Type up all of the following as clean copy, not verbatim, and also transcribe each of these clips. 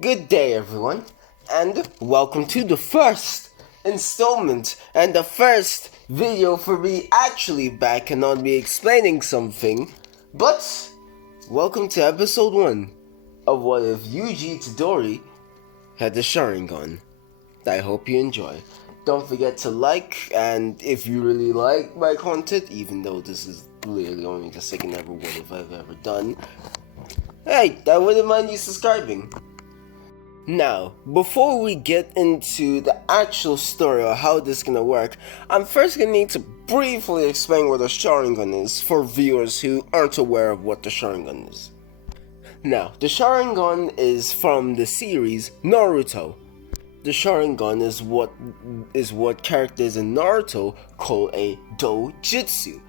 Good day, everyone, and welcome to the first installment and the first video for me actually back and not me explaining something. But welcome to episode 1 of What If Yuji Itadori Had the Sharigon. I hope you enjoy. Don't forget to like, and if you really like my content, even though this is literally only the second ever What If I've ever done, hey, I wouldn't mind you subscribing. Now, before we get into the actual story or how this is gonna work, I'm first gonna need to briefly explain what a Sharingan is for viewers who aren't aware of what the Sharingan is. Now, the Sharingan is from the series Naruto. The Sharingan is what characters in Naruto call a dojutsu,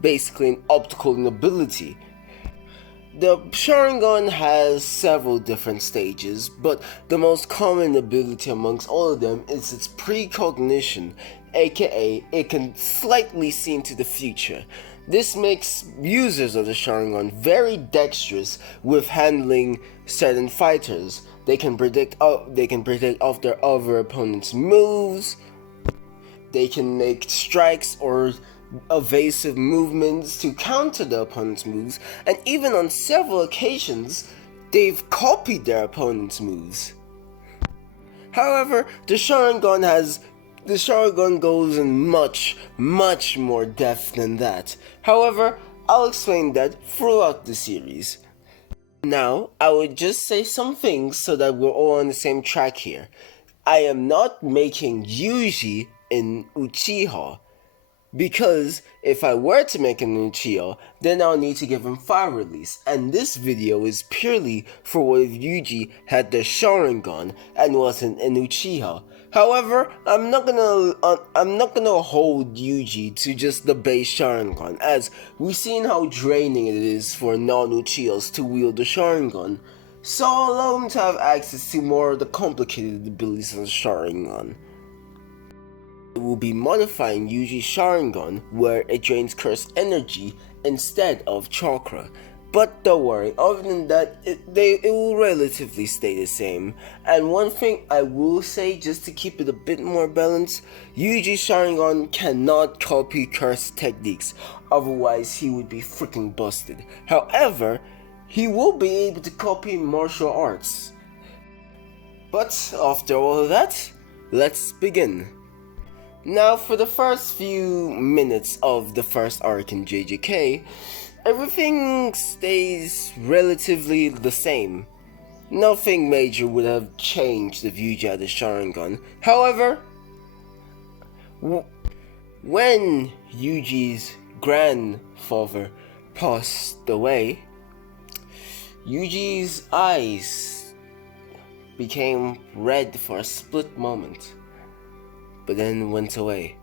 basically an optical ability. The Sharigon has several different stages, but the most common ability amongst all of them is its precognition, aka it can slightly see into the future. This makes users of the Sharingan very dexterous with handling certain fighters. They can predict of their other opponent's moves. They can make strikes or evasive movements to counter the opponent's moves, and even on several occasions, they've copied their opponent's moves. However, the Sharigon goes in much more depth than that. However, I'll explain that throughout the series. Now, I would just say some things so that we're all on the same track here. I am not making Yuji an Uchiha, because if I were to make an Uchiha, then I'll need to give him fire release, and this video is purely for what if Yuji had the Sharingan and wasn't an Uchiha. However, I'm not gonna hold Yuji to just the base Sharingan, as we've seen how draining it is for non-Uchihas to wield the Sharingan, so I'll allow him to have access to more of the complicated abilities of the Sharingan. It will be modifying Yuji's Sharigon where it drains cursed energy instead of chakra. But don't worry, other than that, it will relatively stay the same. And one thing I will say, just to keep it a bit more balanced, Yuji's Sharigon cannot copy cursed techniques, otherwise he would be freaking busted. However, he will be able to copy martial arts. But after all of that, let's begin. Now, for the first few minutes of the first arc in JJK, everything stays relatively the same. Nothing major would have changed if Yuji had the Sharingan. However, when Yuji's grandfather passed away, Yuji's eyes became red for a split moment, but then went away.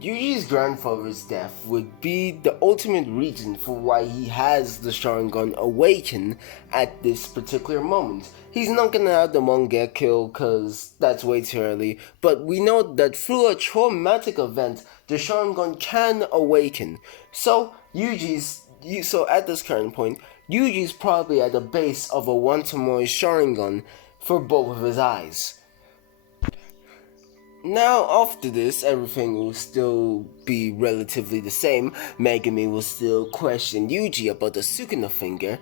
Yuji's grandfather's death would be the ultimate reason for why he has the Sharingan awaken at this particular moment. He's not gonna have the monk get killed cause that's way too early, but we know that through a traumatic event, the Sharingan can awaken. So at this current point, Yuji's probably at the base of a one-to-one Sharingan for both of his eyes. Now, after this, everything will still be relatively the same. Megumi will still question Yuji about the Sukuna finger,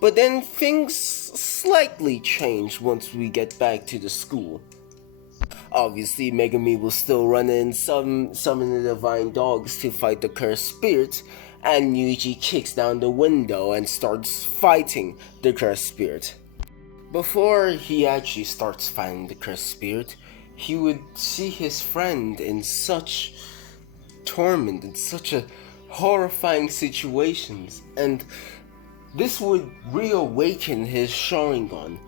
but then things slightly change once we get back to the school. Obviously, Megumi will still run in, summon the divine dogs to fight the cursed spirit, and Yuji kicks down the window and starts fighting the cursed spirit. Before he actually starts fighting the cursed spirit, he would see his friend in such torment, in such a horrifying situations, and this would reawaken his Sharingan.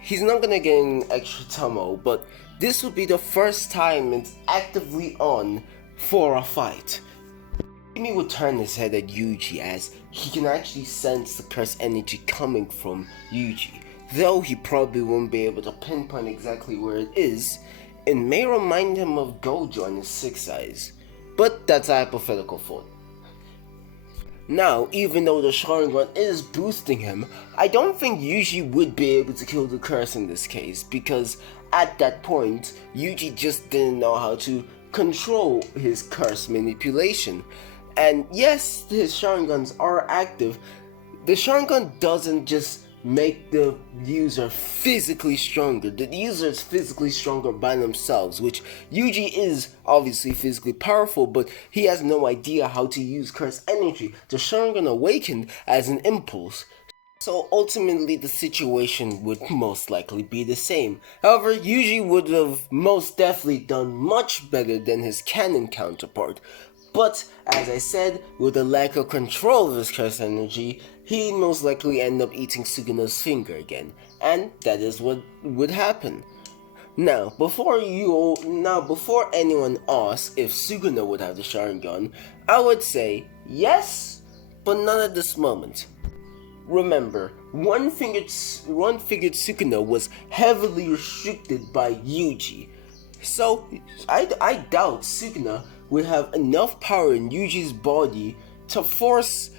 He's not gonna get an extra Tomo, but this would be the first time it's actively on for a fight. Megumi would turn his head at Yuji as he can actually sense the cursed energy coming from Yuji. Though he probably won't be able to pinpoint exactly where it is, it may remind him of Gojo and his 6 eyes, but that's a hypothetical thought. Now, even though the Sharigon is boosting him, I don't think Yuji would be able to kill the curse in this case, because at that point, Yuji just didn't know how to control his curse manipulation. And yes, his Sharingans are active. The Sharigon doesn't just make the user physically stronger. The user is physically stronger by themselves, which Yuji is obviously physically powerful, but he has no idea how to use curse energy. The Sharigon awakened as an impulse. So ultimately the situation would most likely be the same. However, Yuji would have most definitely done much better than his canon counterpart. But, as I said, with the lack of control of his curse energy, he'd most likely end up eating Suguna's finger again. And that is what would happen. Now, before anyone asks if Suguna would have the Sharingan, I would say yes, but not at this moment. Remember, one-fingered Sukuna was heavily restricted by Yuji. So, I doubt Sukuna would have enough power in Yuji's body to force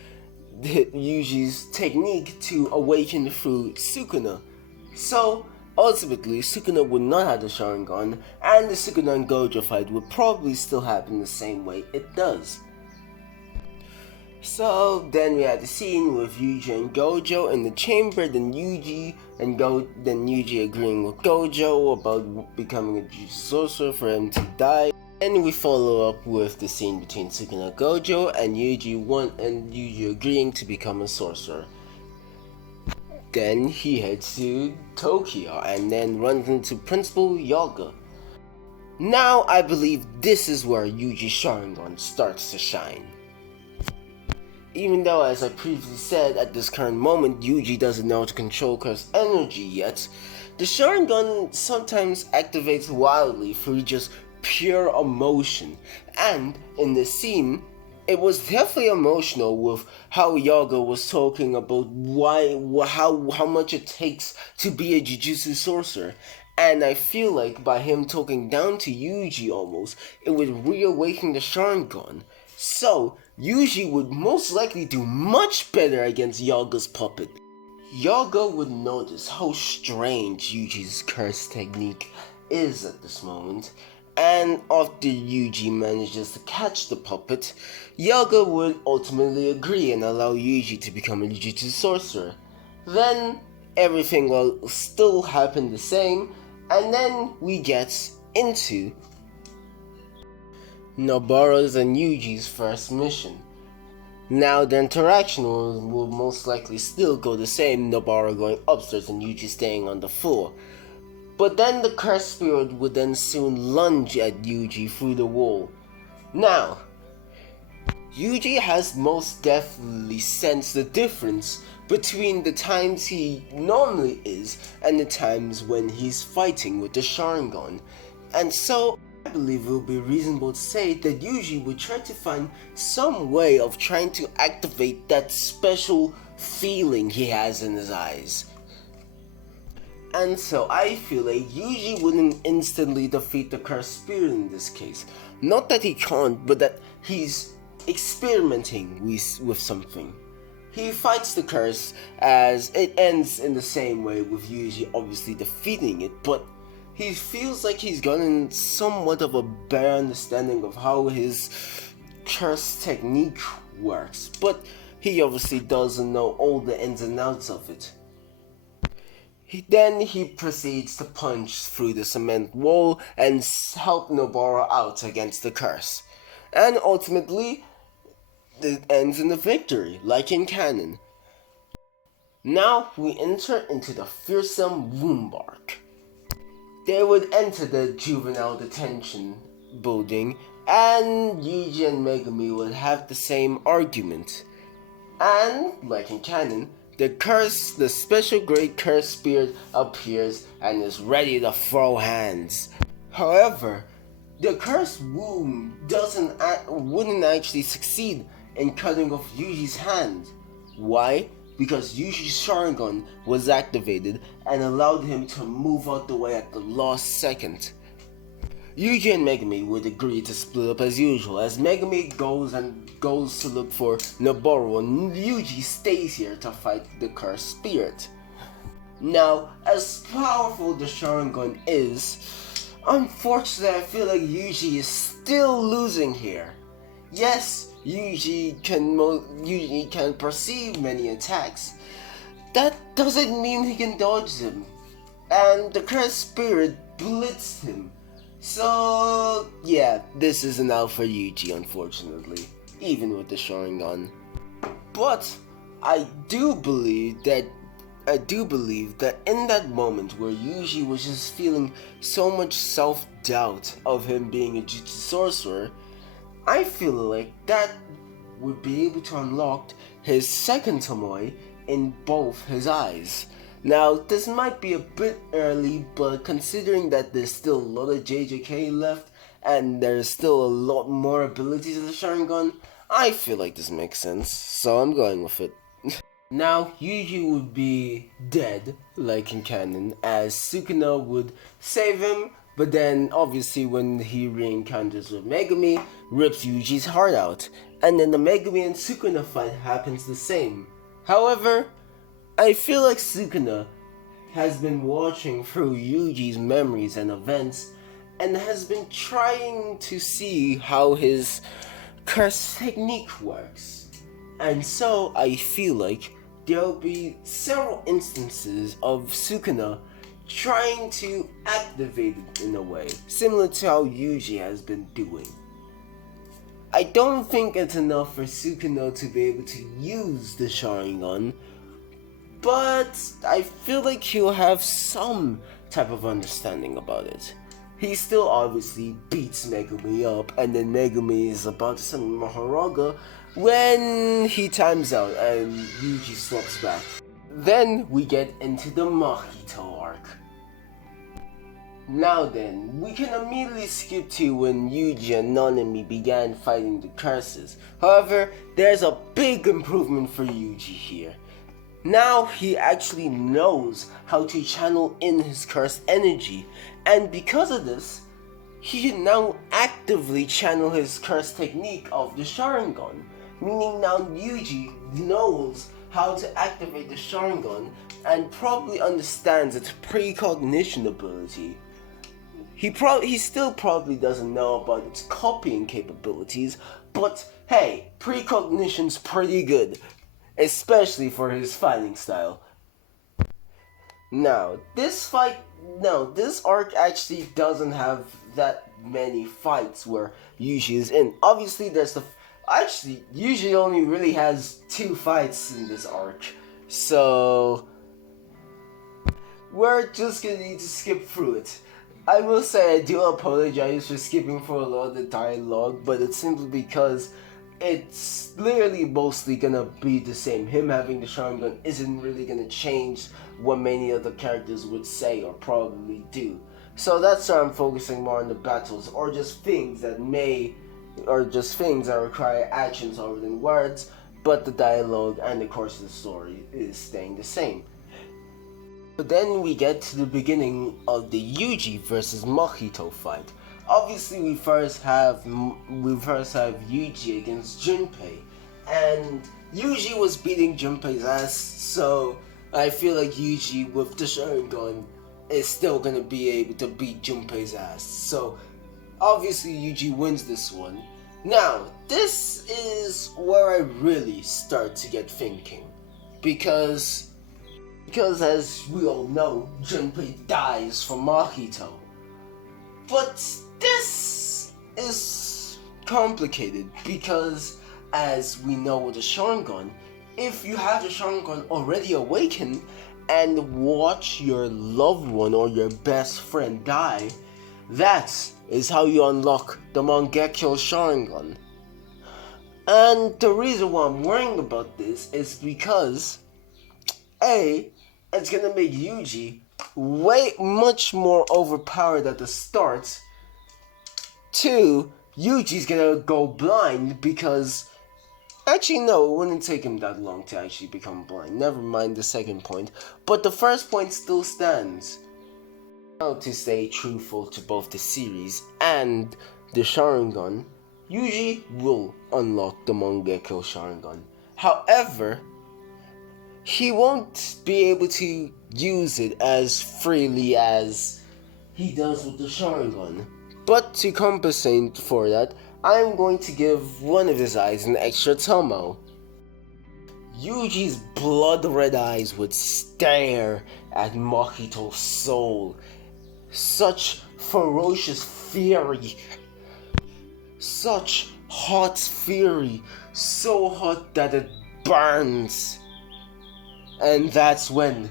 Yuji's technique to awaken through Sukuna. So, ultimately, Sukuna would not have the Sharingan, and the Sukuna and Gojo fight would probably still happen the same way it does. So then we had the scene with Yuji and Gojo in the chamber, then Yuji agreeing with Gojo about becoming a Jutsu sorcerer for him to die. And we follow up with the scene between Sukuna and Gojo and Yuji agreeing to become a sorcerer. Then he heads to Tokyo and then runs into Principal Yaga. Now I believe this is where Yuji's Sharingan starts to shine. Even though, as I previously said, at this current moment, Yuji doesn't know how to control curse energy yet, the Sharingan sometimes activates wildly through just pure emotion. And in the scene, it was definitely emotional with how Yaga was talking about how much it takes to be a Jujutsu sorcerer. And I feel like by him talking down to Yuji almost, it would reawaken the Sharingan. So, Yuji would most likely do much better against Yaga's puppet. Yaga would notice how strange Yuji's curse technique is at this moment, and after Yuji manages to catch the puppet, Yaga would ultimately agree and allow Yuji to become a Jujutsu sorcerer. Then, everything will still happen the same, and then we get into Nobara's and Yuji's first mission. Now the interaction will most likely still go the same, Nobara going upstairs and Yuji staying on the floor. But then the cursed spirit would then soon lunge at Yuji through the wall. Now, Yuji has most definitely sensed the difference between the times he normally is and the times when he's fighting with the Sharingan. And so, I believe it would be reasonable to say that Yuji would try to find some way of trying to activate that special feeling he has in his eyes. And so I feel like Yuji wouldn't instantly defeat the cursed spirit in this case. Not that he can't, but that he's experimenting with something. He fights the curse as it ends in the same way with Yuji obviously defeating it, but he feels like he's gotten somewhat of a better understanding of how his curse technique works, but he obviously doesn't know all the ins and outs of it. Then he proceeds to punch through the cement wall and help Nobara out against the curse. And ultimately, it ends in a victory, like in canon. Now we enter into the fearsome Woombark. They would enter the juvenile detention building, and Yuji and Megumi would have the same argument. And, like in canon, the special great curse spirit appears and is ready to throw hands. However, the cursed womb wouldn't actually succeed in cutting off Yuji's hand. Why? Because Yuji's Sharigon was activated and allowed him to move out the way at the last second. Yuji and Megumi would agree to split up as usual, as Megumi goes to look for Noboru and Yuji stays here to fight the cursed spirit. Now, as powerful the Sharigon is, unfortunately I feel like Yuji is still losing here. Yes, Yuji can perceive many attacks. That doesn't mean he can dodge them. And the cursed spirit blitzed him. So, yeah, this is an out for Yuji, unfortunately, even with the Sharingan. But I do believe that in that moment where Yuji was just feeling so much self-doubt of him being a Jutsu sorcerer, I feel like that would be able to unlock his second Tomoe in both his eyes. Now, this might be a bit early, but considering that there's still a lot of JJK left, and there's still a lot more abilities of the Sharingan, I feel like this makes sense, so I'm going with it. Now, Yuji would be dead, like in canon, as Sukuna would save him, but then obviously when he re-encounters with Megumi, rips Yuji's heart out, and then the Megumi and Sukuna fight happens the same. However, I feel like Sukuna has been watching through Yuji's memories and events and has been trying to see how his curse technique works. And so I feel like there'll be several instances of Sukuna trying to activate it in a way, similar to how Yuji has been doing. I don't think it's enough for Sukuna to be able to use the Sharingan, but I feel like he'll have some type of understanding about it. He still obviously beats Megumi up, and then Megumi is about to send Mahoraga when he times out and Yuji swaps back. Then we get into the Mahito arc. Now then, we can immediately skip to when Yuji and Nanami began fighting the curses. However, there's a big improvement for Yuji here. Now he actually knows how to channel in his cursed energy, and because of this, he can now actively channel his cursed technique of the Sharingan, meaning now Yuji knows how to activate the Sharingan and probably understands its precognition ability. He still probably doesn't know about its copying capabilities, but hey, precognition's pretty good, especially for his fighting style. Now, this arc actually doesn't have that many fights where Yuji is in. Obviously, Yuji only really has 2 fights in this arc, so we're just gonna need to skip through it. I will say I do apologize for skipping for a lot of the dialogue, but it's simply because it's literally mostly gonna be the same. Him having the Sharingan isn't really gonna change what many other characters would say or probably do. So that's why I'm focusing more on the battles, or just things that require actions other than words, but the dialogue and the course of the story is staying the same. But then we get to the beginning of the Yuji versus Mahito fight. Obviously, we first have Yuji against Junpei, and Yuji was beating Junpei's ass, so I feel like Yuji with the Sharigon is still gonna be able to beat Junpei's ass. So obviously Yuji wins this one. Now, this is where I really start to get thinking, because as we all know, Junpei dies for Mahito. But this is complicated because, as we know with the Sharingan, if you have the Sharingan already awakened and watch your loved one or your best friend die, that is how you unlock the Mangekyo Sharingan. And the reason why I'm worrying about this is because A, it's gonna make Yuji way much more overpowered at the start. 2, Yuji's gonna go blind because... Actually, no, it wouldn't take him that long to actually become blind. Never mind the second point. But the first point still stands. Now, to stay truthful to both the series and the Sharingan, Yuji will unlock the Mangekyo Sharingan. However, he won't be able to use it as freely as he does with the Sharigon. But to compensate for that, I'm going to give one of his eyes an extra tomo. Yuji's blood-red eyes would stare at Mahito's soul. Such ferocious fury. Such hot fury. So hot that it burns. And that's when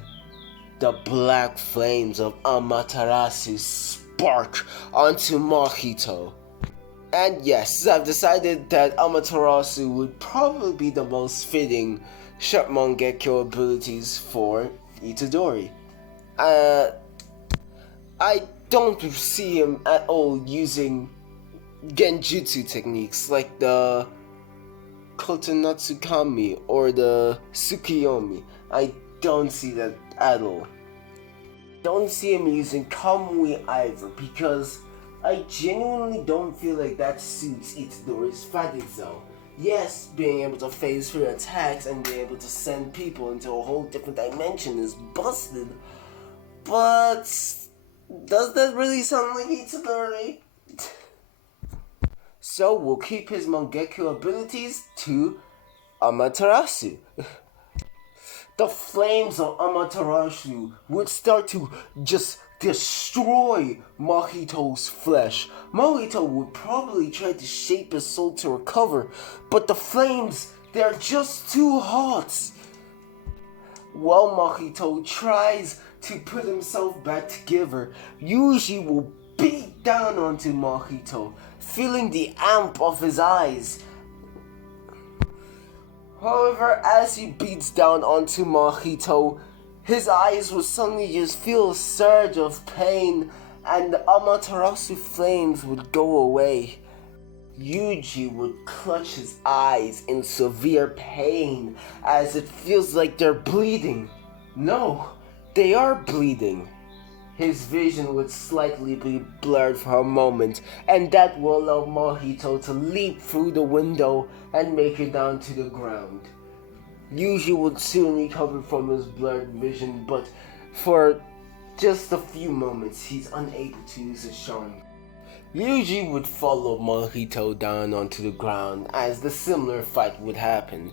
the black flames of Amaterasu spark onto Mahito. And yes, I've decided that Amaterasu would probably be the most fitting Sharp Mangekyo abilities for Itadori. I don't see him at all using genjutsu techniques like the Kotonatsukami or the Tsukiyomi. I don't see that at all. Don't see him using Kamui either, because I genuinely don't feel like that suits Itadori's fighting style. Yes, being able to phase through attacks and being able to send people into a whole different dimension is busted, but does that really sound like Itadori? So we'll keep his Mangekyo abilities to Amaterasu. The flames of Amaterasu would start to just destroy Mahito's flesh. Mahito would probably try to shape his soul to recover, but the flames, they're just too hot. While Mahito tries to put himself back together, Yuji will beat down onto Mahito, feeling the amp of his eyes. However, as he beats down onto Mahito, his eyes will suddenly just feel a surge of pain, and the Amaterasu flames would go away. Yuji would clutch his eyes in severe pain as it feels like they're bleeding. No, they are bleeding. His vision would slightly be blurred for a moment, and that will allow Mahito to leap through the window and make it down to the ground. Yuji would soon recover from his blurred vision, but for just a few moments, he's unable to use his Sharingan. Yuji would follow Mahito down onto the ground as the similar fight would happen,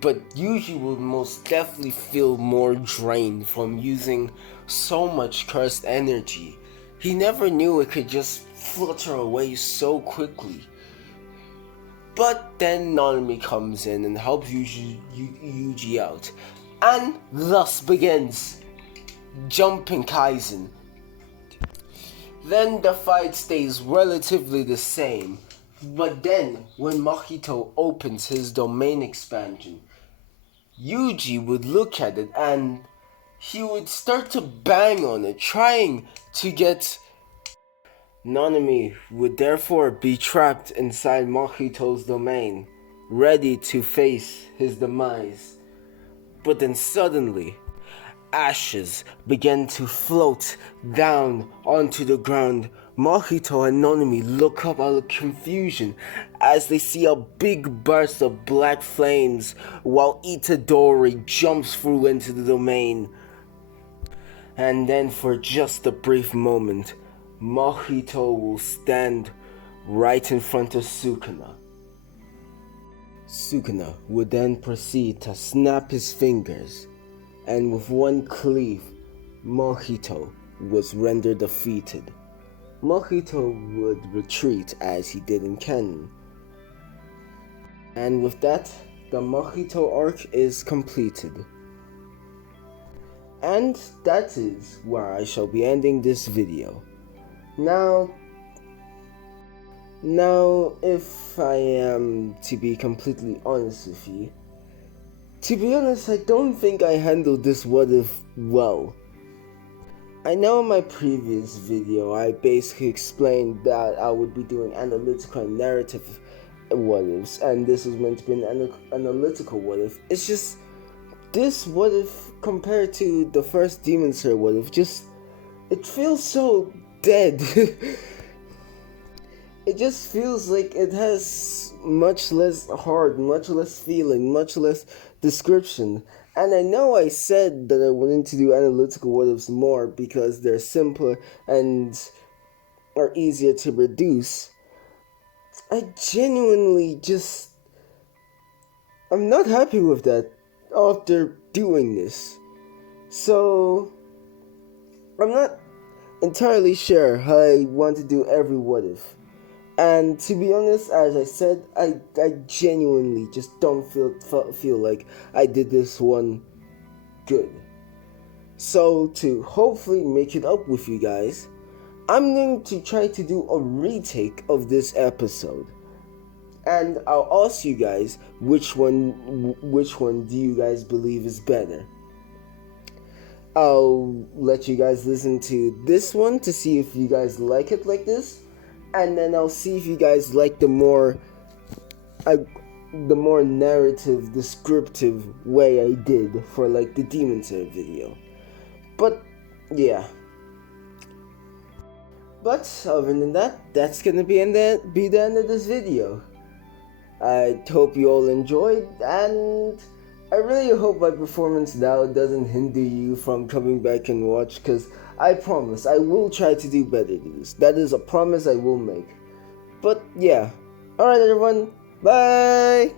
but Yuji would most definitely feel more drained from using so much cursed energy. He never knew it could just flutter away so quickly. But then Nanami comes in and helps Yuji out, and thus begins Jumping Kaisen. Then the fight stays relatively the same, but then when Mahito opens his domain expansion, Yuji would look at it and he would start to bang on it, trying to get... Nanami would therefore be trapped inside Mahito's domain, ready to face his demise. But then suddenly, ashes began to float down onto the ground. Mahito and Nanami look up out of confusion as they see a big burst of black flames while Itadori jumps through into the domain. And then for just a brief moment, Mahito will stand right in front of Sukuna. Sukuna would then proceed to snap his fingers, and with one cleave, Mahito was rendered defeated. Mahito would retreat as he did in canon. And with that, the Mahito arc is completed. And that is where I shall be ending this video. Now, if I am to be completely honest with you, to be honest, I don't think I handled this what if well. I know in my previous video, I basically explained that I would be doing analytical and narrative what ifs, and this was meant to be an analytical what if. It's just, this what if compared to the first Demon Slayer what if, it feels so dead. It just feels like it has much less heart, much less feeling, much less description. And I know I said that I wanted to do analytical what ifs more because they're simpler and are easier to produce. I genuinely just. I'm not happy with that after doing this. So. I'm not entirely sure how I want to do every what if. And to be honest, as I said, I genuinely just don't feel like I did this one good. So to hopefully make it up with you guys, I'm going to try to do a retake of this episode. And I'll ask you guys which one do you guys believe is better. I'll let you guys listen to this one to see if you guys like it like this, and then I'll see if you guys like the more narrative, descriptive way I did for like the Demon Slayer video. But yeah. But other than that, that's gonna be the end of this video. I hope you all enjoyed, and I really hope my performance now doesn't hinder you from coming back and watch, because I promise I will try to do better than this. That is a promise I will make. But yeah. Alright everyone, bye!